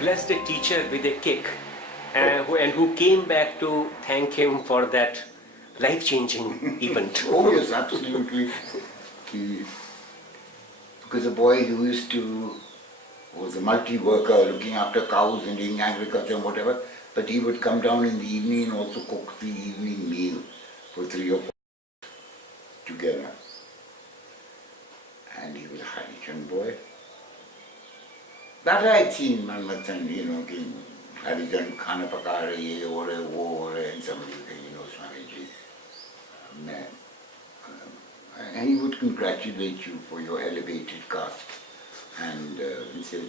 blessed a teacher with a cake, and who came back to thank him for that life-changing event. Oh yes, absolutely. He, because a boy who used to was a multi-worker looking after cows and doing agriculture and whatever, but he would come down in the evening and also cook the evening meal for 3 or 4 together. And he was a Harijan boy. That I had seen Manmathan, कि Harijan खाना पका रही है, हो रहे वो हो रहे, and somebody would say, Swamiji, and he would congratulate you for your elevated caste. And he said,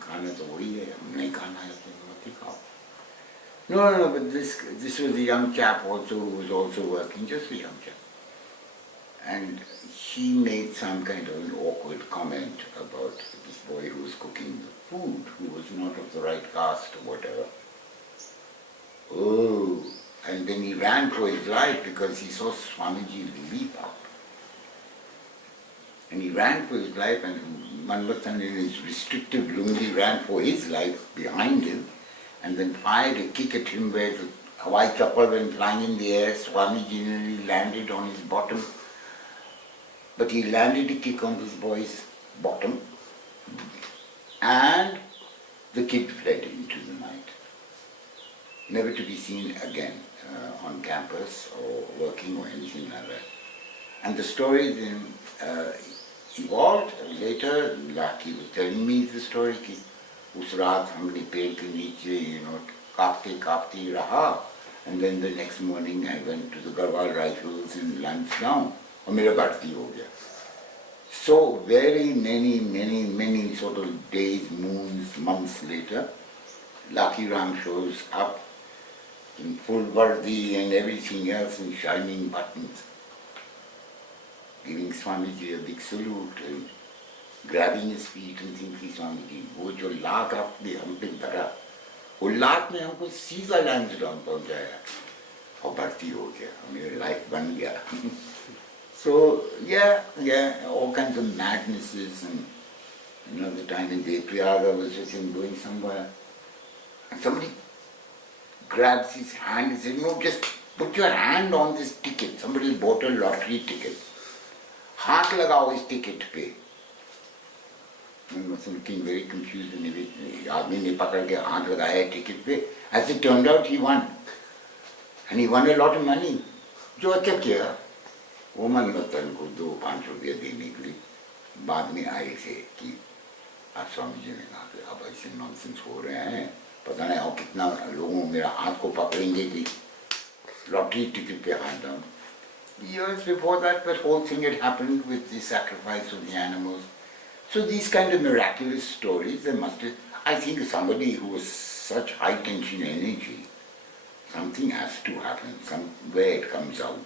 खाना तो वही है, नहीं खाना है तो मत ही खाओ. No, but this was a young chap also who was also working, just a young chap. And he made some kind of an awkward comment about this boy who was cooking the food, who was not of the right caste or whatever. Oh, and then he ran for his life because he saw Swamiji leap up. And he ran for his life, and Manmathan in his restrictive lungi ran for his life behind him, and then fired a kick at him where the Hawaii chappal went flying in the air. Swamiji nearly landed on his bottom. But he landed a kick on this boy's bottom, and the kid fled into the night, never to be seen again on campus or working or anything like that. And the story then evolved later. Lucky was telling me the story कि उस रात हमने पेड़ के नीचे कांपते रहा, and then the next morning I went to the Garhwal Rifles in Lansdowne और मेरा भर्ती हो गया. So very many sort of days, moons, months later, Lucky Ram shows up in full vardi and everything else in shining buttons, giving Swamiji a big salute and grabbing his feet and thinking, Swamiji, वो जो लात आपने हम पे धरा, वो लात ने हमको सीधा लैंसडाउन पहुंचाया और भर्ती हो गया, मेरा लाइफ बन गया. So yeah, all kinds of madnesses. And the time in Depriyaga I was just going somewhere, and somebody grabs his hand and says, no, just put your hand on this ticket. Somebody bought a lottery ticket. हाथ लगाओ इस ticket पे. I was looking very confused, and आदमी ने पकड़ के हाथ लगाया ticket पे. As it turned out, he won. And he won a lot of money. जो अच्छा किया, वो मनमथन को 2-5 रुपये देने के लिए बाद में आए थे कि आज स्वामी जी ने कहा कि अब ऐसे नॉनसेंस हो रहे हैं, पता नहीं और कितना लोगों मेरा हाथ को पकड़ेंगे कि लॉटरी टिकट पे हाथ down. Years before that, that whole thing had happened with the sacrifice of the animals. So these kind of miraculous stories, there must have, I think somebody who has such high tension energy, something has to happen, somewhere it comes out,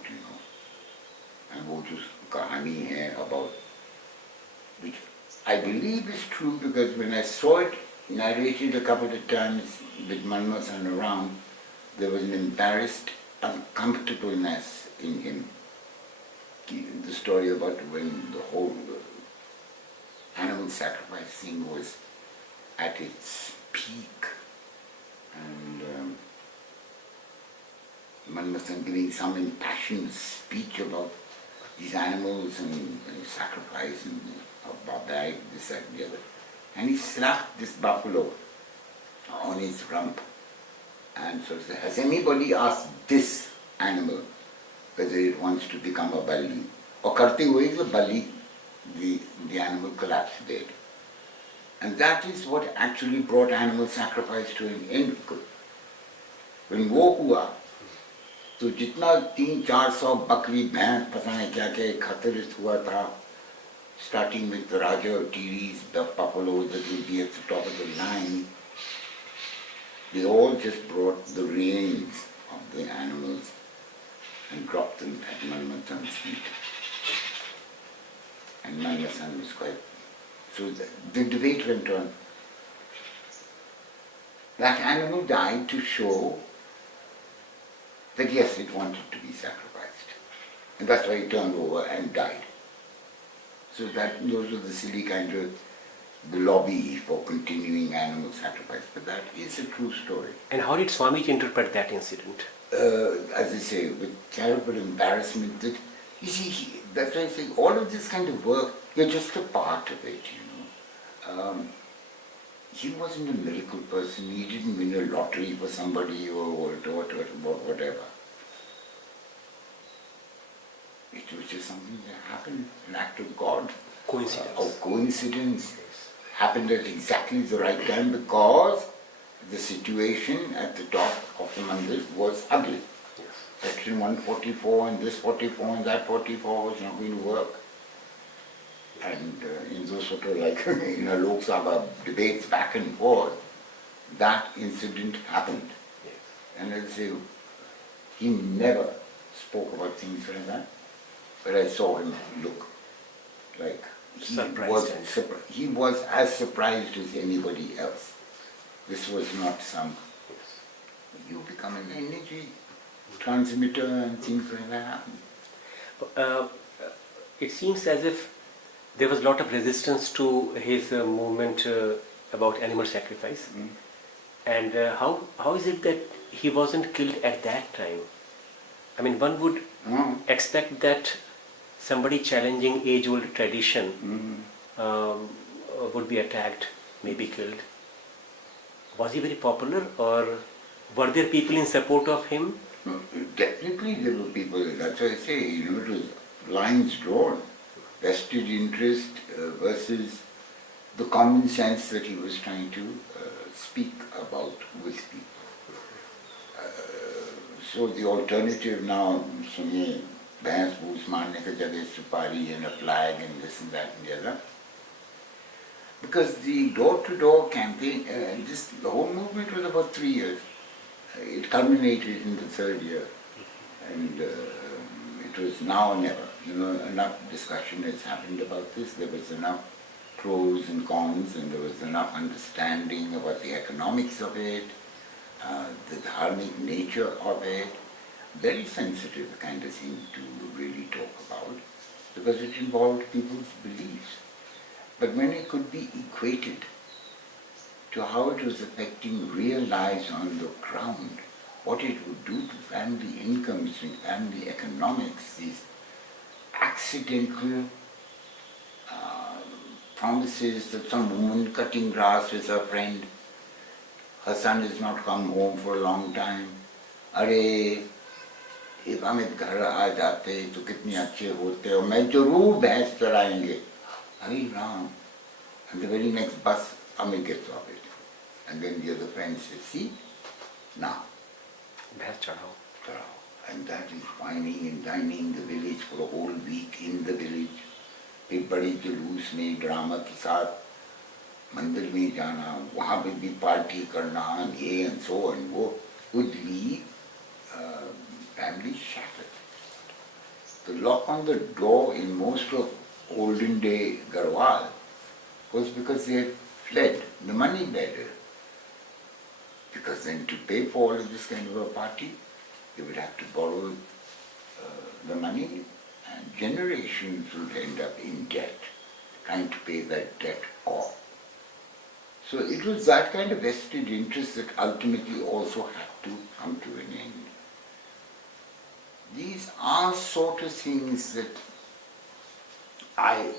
And वो जो कहानी है about, which I believe is true because when I saw it narrated a couple of times with Manmathan around, there was an embarrassed uncomfortableness in him. The story about when the whole animal sacrifice thing was at its peak, and Manmathan giving some impassioned speech about these animals and sacrifice and barbaric, this, that, and the other. And he slapped this buffalo on his rump and so said, has anybody asked this animal whether it wants to become a bali? Or karte hue the bali, the animal collapsed dead. And that is what actually brought animal sacrifice to an end. When वो हुआ, तो जितना 300-400 बकरी भैंस पता नहीं क्या क्या खतरित हुआ था, starting with the Raja Tiris, the buffaloes that would be at the top of the line, they all just brought the reins of the animals and dropped them at Manmathan's feet. And Manmathan was quite... So the debate went on. That animal died to show that yes, it wanted to be sacrificed. And that's why it turned over and died. So that those were the silly kind of the lobby for continuing animal sacrifice. But that is a true story. And how did Swamiji interpret that incident? As I say, with terrible embarrassment that, you see, that's why I say all of this kind of work, you're just a part of it, you know. He wasn't a miracle person, he didn't win a lottery for somebody or whatever. It was just something that happened, an act of God. Coincidence. Of coincidence. Happened at exactly the right time because the situation at the top of the mandir was ugly. Yes. Section 144 and this 44 and that 44 was not going to work. And in those sort of like in a Lok Sabha debates back and forth, that incident happened. Yes. And as I say, he never spoke about things like that, but I saw him look like he was as surprised as anybody else. This was not some, you become an energy transmitter and things like that happen. It seems as if there was a lot of resistance to his movement about animal sacrifice. Mm. And how is it that he wasn't killed at that time? I mean, one would expect that somebody challenging age-old tradition would be attacked, maybe killed. Was he very popular, or were there people in support of him? No, definitely there were people, that's why I say, you know, it was lines drawn. Vested interest versus the common sense that he was trying to speak about with people. So the alternative now, सुनिए भैंस भूस मारने की जगह सुपारी and a flag and this and that and the other. Because the door-to-door campaign, the whole movement was about 3 years. It culminated in the 3rd year, and it was now or never. You know, enough discussion has happened about this. There was enough pros and cons, and there was enough understanding about the economics of it, the dharmic nature of it. Very sensitive kind of thing to really talk about, because it involved people's beliefs. But when it could be equated to how it was affecting real lives on the ground, what it would do to family incomes and family economics, these accidental promises that some woman cutting grass with her friend, her son has not come home for a long time. अरे if Amit घर आ जाते तो कितने अच्छे होते और मैं जरूर भैंस चराएंगे. Hari Ram. And the very next bus, Amit gets off it. And then the other friend says, see, now. And that is whining and dining the village for a whole week in the village. एक बड़ी जुलूस में drama के साथ मंदिर में जाना, वहाँ पे भी पार्टी करना, and ये and so and वो would leave families shattered. The lock on the door in most of olden day Garhwal was because they had fled, the money beggar. Because then to pay for all of this kind of a party, they would have to borrow the money, and generations would end up in debt, trying to pay that debt off. So it was that kind of vested interest that ultimately also had to come to an end. These are sort of things that I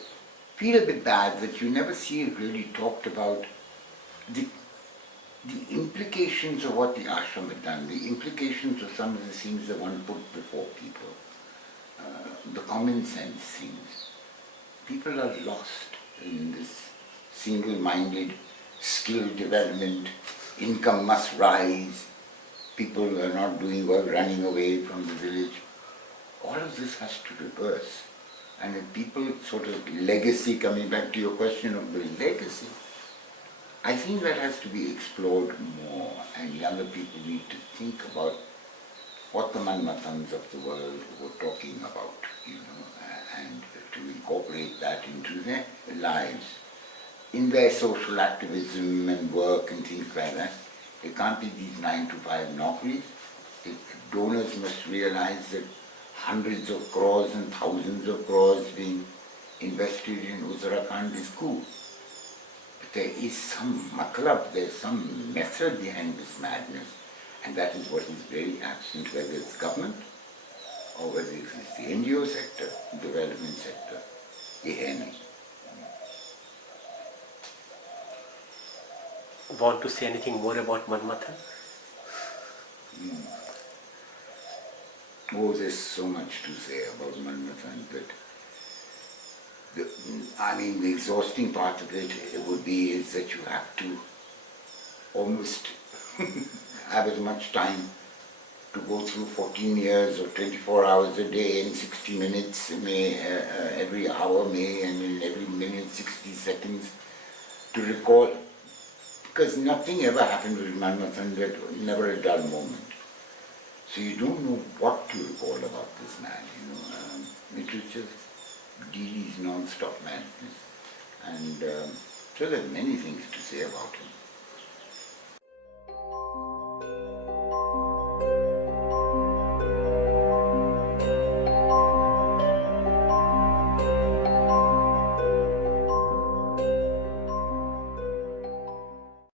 feel a bit bad that you never see it really talked about, the implications of what the ashram had done, the implications of some of the things that one put before people, the common sense things. People are lost in this single-minded skill development, income must rise, people are not doing well, running away from the village. All of this has to reverse. And if people sort of legacy, coming back to your question of the legacy, I think that has to be explored more, and younger people need to think about what the Manmathans of the world were talking about, you know, and to incorporate that into their lives. In their social activism and work and things like that, it can't be these 9-to-5 nokris. Donors must realize that hundreds of crores and thousands of crores being invested in Uttarakhand is cool. there is some matlab, there's some method behind this madness, and that is what is very absent, whether it's government or whether it's the NGO sector, development sector. ये है नहीं. Want to say anything more about Manmathan? Oh, there's so much to say about Manmathan, but the exhausting part of it would be is that you have to almost have as much time to go through 14 years or 24 hours a day in 60 minutes, every hour, every minute 60 seconds to recall, because nothing ever happened with Manmathan, that never a dull moment. So you don't know what to recall about this man, it was just Dili's non-stop madness. And so there are many things to